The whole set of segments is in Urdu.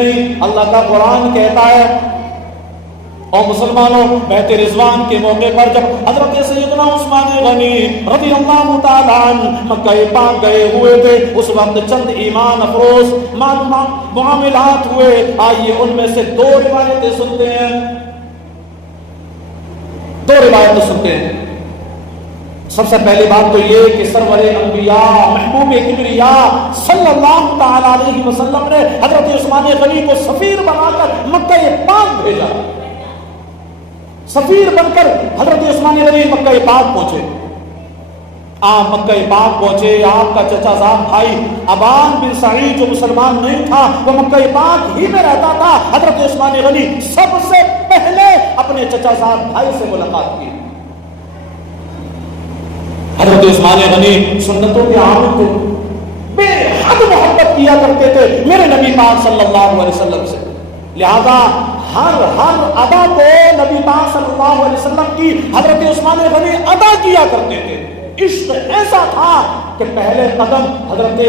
اللہ کا قرآن کہتا ہے اور مسلمانوں بیت رضوان کے موقع پر جب حضرت سیدنا عثمان غنی رضی اللہ تعالیٰ عنہ مکہ پاک گئے ہوئے تھے، اس وقت چند ایمان افروز معاملات ہوئے. آئیے ان میں سے دو روایتیں سنتے ہیں. سب سے پہلی بات تو یہ کہ سرور انبیاء محبوب کبریا صلی اللہ تعالیٰ علیہ وسلم نے حضرت عثمان غنی کو سفیر بنا کر مکہ پاک بھیجا. سفیر بن کر حضرت عثمان غنی مکہ پاک پہنچے. آپ مکہ پاک پہنچے. آپ کا چچا زاد بھائی ابان بن سعید جو مسلمان نہیں تھا، وہ مکہ پاک ہی میں رہتا تھا. حضرت عثمان غنی سب سے پہلے اپنے چچا زاد بھائی سے ملاقات کی. حضرت عثمان غنی سنتوں کے عامل تھے، بے حد محبت کیا کرتے تھے میرے نبی پاک صلی اللہ علیہ وسلم سے. لہذا ہر ادا کو نبی پاک صلی اللہ علیہ وسلم کی حضرت عثمان غنی ادا کیا کرتے تھے. عشق ایسا تھا کہ پہلے قدم حضرت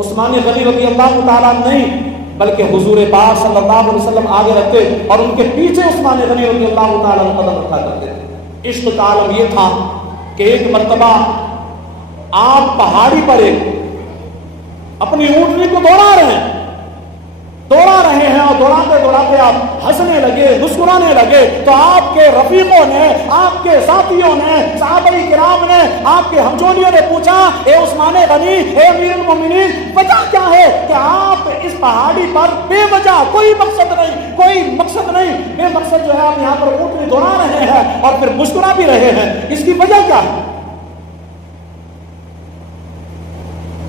عثمان غنی رضی اللہ تعالیٰ نہیں بلکہ حضور پاک صلی اللہ علیہ وسلم آگے رکھتے اور ان کے پیچھے عثمان غنی رضی اللہ تعالیٰ قدم رکھا کرتے تھے. عشق کا عالم یہ تھا کہ ایک مرتبہ آپ پہاڑی پر اپنی اونٹنی کو دوڑا رہے ہیں اور دوڑاتے آپ ہنسنے لگے، مسکرانے لگے تو آپ کے رفیقوں نے، آپ کے ساتھیوں نے، صحابہ کرام نے، آپ کے ہمجولیوں نے پوچھا، اے عثمان غنی، اے امیر المومنین، وجہ کیا ہے کہ آپ اس پہاڑی پر بے وجہ کوئی مقصد نہیں بے مقصد جو ہے آپ یہاں پر اونٹنی دوڑا رہے ہیں اور پھر مسکرا بھی رہے ہیں، اس کی وجہ کیا ہے؟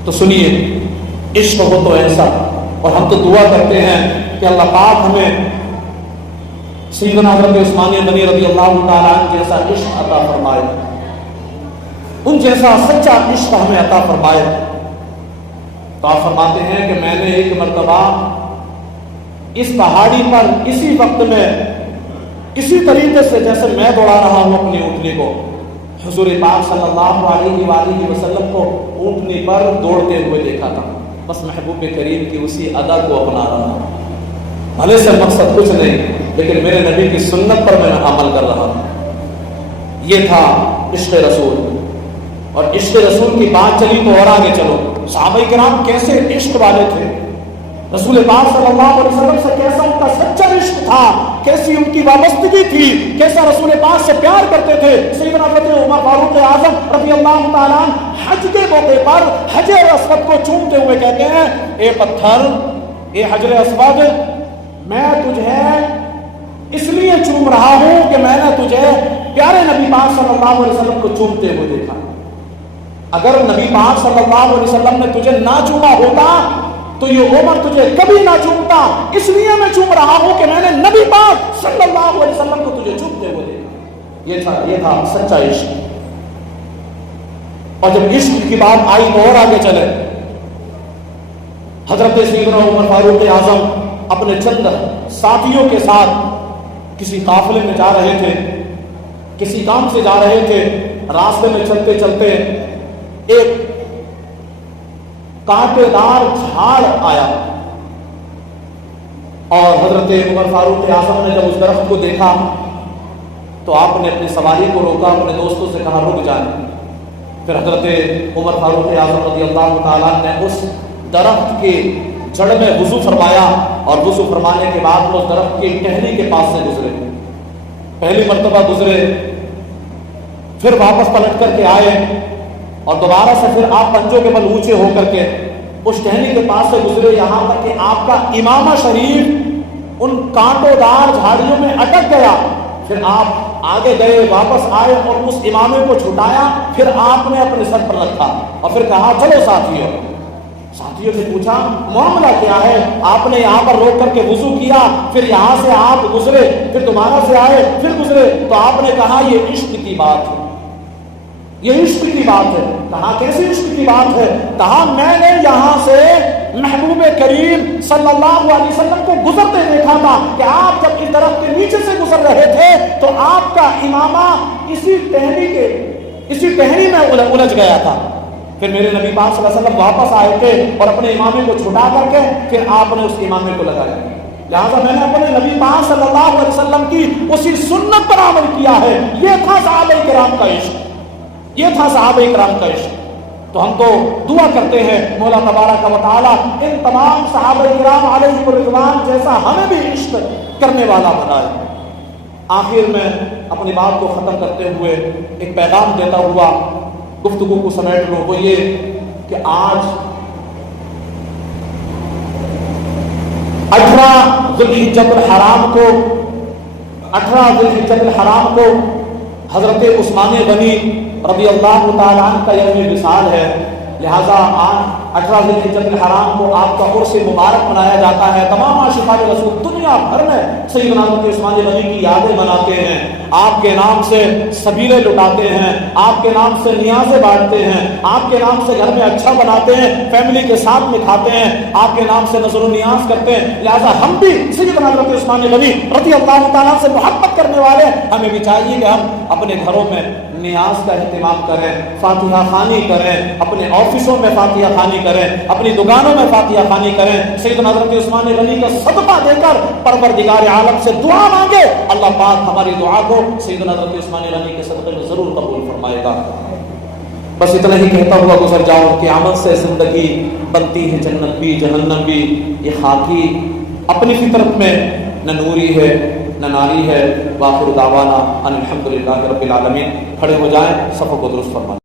تو سنیے، عشق ہو تو ایسا. اور ہم تو دعا کرتے ہیں کہ اللہ پاک ہمیں سیدنا حضرت عثمان غنی رضی اللہ تعالیٰ عنہ جیسا عشق عطا فرمائے، ان جیسا سچا عشق ہمیں عطا فرمائے. تو آپ فرماتے ہیں کہ میں نے ایک مرتبہ اس پہاڑی پر اسی وقت میں اسی طریقے سے جیسے میں دوڑا رہا ہوں اپنی اونٹنی کو، حضور پاک صلی اللہ علیہ وآلہ وسلم کو اونٹنی پر دوڑتے ہوئے دیکھا تھا. بس محبوب کریم کی اسی ادا کو اپنا رہا ہوں. بھلے سے مقصد کچھ نہیں، لیکن میرے نبی کی سنت پر میں عمل کر رہا ہوں. یہ تھا عشق رسول. اور عشق رسول کی بات چلی تو اور آگے چلو، صحابہ کرام کیسے عشق والے تھے، رسول پاک صلی اللہ علیہ وسلم سے کیسا ان کا سچا عشق تھا، کیسی ان کی وابستگی تھی، کیسا رسول پاک سے پیار کرتے تھے. سیدنا حضرت عمر فاروق اعظم رضی اللہ تعالیٰ عنہ حج کے موقع پر حجر اسود کو چومتے ہوئے کہتے ہیں، اے پتھر، اے حجر اسود، میں تجھے اس لیے چوم رہا ہوں کہ میں نے تجھے پیارے نبی پاک صلی اللہ علیہ وسلم کو چومتے ہوئے دیکھا. اگر نبی پاک صلی اللہ علیہ وسلم نے تجھے نہ چوما ہوتا تو یہ عمر تجھے کبھی نہ چومتا. اس لیے میں چوم رہا ہوں کہ میں نے نبی پاک صلی اللہ علیہ وسلم کو تجھے چومتے ہوئے دیکھا. یہ تھا سچا عشق. اور جب عشق کی بات آئی تو اور آگے چلے. حضرت سیدنا عمر فاروق اعظم اپنے چند ساتھیوں کے ساتھ کسی قافلے میں جا رہے تھے، کسی کام سے جا رہے تھے. راستے میں چلتے چلتے ایک کانٹے دار جھاڑ آیا اور حضرت عمر فاروق اعظم نے جب اس درخت کو دیکھا تو آپ نے اپنی سواری کو روکا، اپنے دوستوں سے کہا رک جائیں. پھر حضرت عمر فاروق اعظم رضی اللہ تعالیٰ نے اس درخت کے جڑ میں وضو فرمایا اور وضو فرمانے کے بعد اس درخت کی ٹہنی کے پاس سے گزرے. پہلی مرتبہ گزرے، پھر واپس پلٹ کر کے آئے اور دوبارہ سے پھر آپ پنجوں کے بل اونچے ہو کر کے اس ٹہنی کے پاس سے گزرے، یہاں تک کہ آپ کا امامہ شریف ان کانٹوں دار جھاڑیوں میں اٹک گیا. پھر آپ آگے گئے، واپس آئے اور اس امامے کو چھٹایا، پھر آپ نے اپنے سر پر رکھا اور پھر کہا چلو ساتھیوں سے پوچھا معاملہ کیا ہے. آپ نے یہاں پر روک کر کے وضو کیا، پھر یہاں سے آپ گزرے، پھر دوبارہ سے آئے، پھر گزرے. تو آپ نے کہا یہ عشق کی بات ہے، یہ عشق کی بات ہے. کہا کیسی عشق کی بات ہے؟ کہا میں نے یہاں سے محبوب کریم صلی اللہ علیہ وسلم کو گزرتے دیکھا تھا کہ آپ جب اس درخت کے نیچے سے گزر رہے تھے تو آپ کا امامہ اسی ٹہنی میں الجھ گیا تھا. پھر میرے نبی پاک صلی اللہ علیہ وسلم واپس آئے تھے اور اپنے امامے کو چھٹا کر کے پھر آپ نے اس امامے کو لگایا. لہٰذا میں نے اپنے نبی پاک صلی اللہ علیہ وسلم کی اسی سنت پر عمل کیا ہے. یہ تھا صحابہ کرام کا عشق, یہ تھا صحابہ کرام کا عشق. تو ہم تو دعا کرتے ہیں مولا تبارک و تعالی ان تمام صحابہ کرام علیہم الرضوان جیسا ہمیں بھی عشق کرنے والا بنائے. آخر میں اپنی بات کو ختم کرتے ہوئے ایک پیغام دیتا ہوا گفتگو کو سمیٹ لوں, وہ یہ کہ آج 18 ذی الحجۃ الحرام کو حضرت عثمان غنی رضی اللہ تعالی عنہ کا یوم وصال ہے. لہذا آج 18 ذی الحجۃ الحرام کو آپ کا عرس مبارک منایا جاتا ہے. تمام عاشقان رسول دنیا بھر میں سیدنا حضرت عثمان غنی کی یادیں مناتے ہیں, آپ کے نام سے سبیلے لٹاتے ہیں, آپ کے نام سے نیازیں بانٹتے ہیں, آپ کے نام سے گھر میں اچھا بناتے ہیں, فیملی کے ساتھ میں کھاتے ہیں, آپ کے نام سے نظر و نیاز کرتے ہیں. لہذا ہم بھی سیدنا حضرت عثمان غنی رضی اللہ تعالیٰ سے محبت کرنے والے, ہمیں بھی چاہیے کہ ہم اپنے گھروں میں نیاز کا اہتمام کریں, فاتحہ خوانی کریں, اپنے آفسوں میں فاتحہ خوانی کریں, اپنی دکانوں میں فاتحہ خوانی کریں. سیدنا حضرت عثمان غنی کا صدقہ دے کر پروردگار عالم سے دعا مانگے. اللہ پاک ہماری دعا کو سیدنا حضرت عثمان غنی کے صدقے میں ضرور قبول فرمائے گا. بس اتنا ہی کہتا ہوا گزر جاؤں کہ عمل سے زندگی بنتی ہے جنت بھی جہنم بھی. یہ خاکی اپنی فطرت میں نہ نوری ہے نہ ناری ہے. وآخر دعوانا ان الحمدللہ رب العالمین. کھڑے ہو جائیں, صفوں کو درست فرمائیں.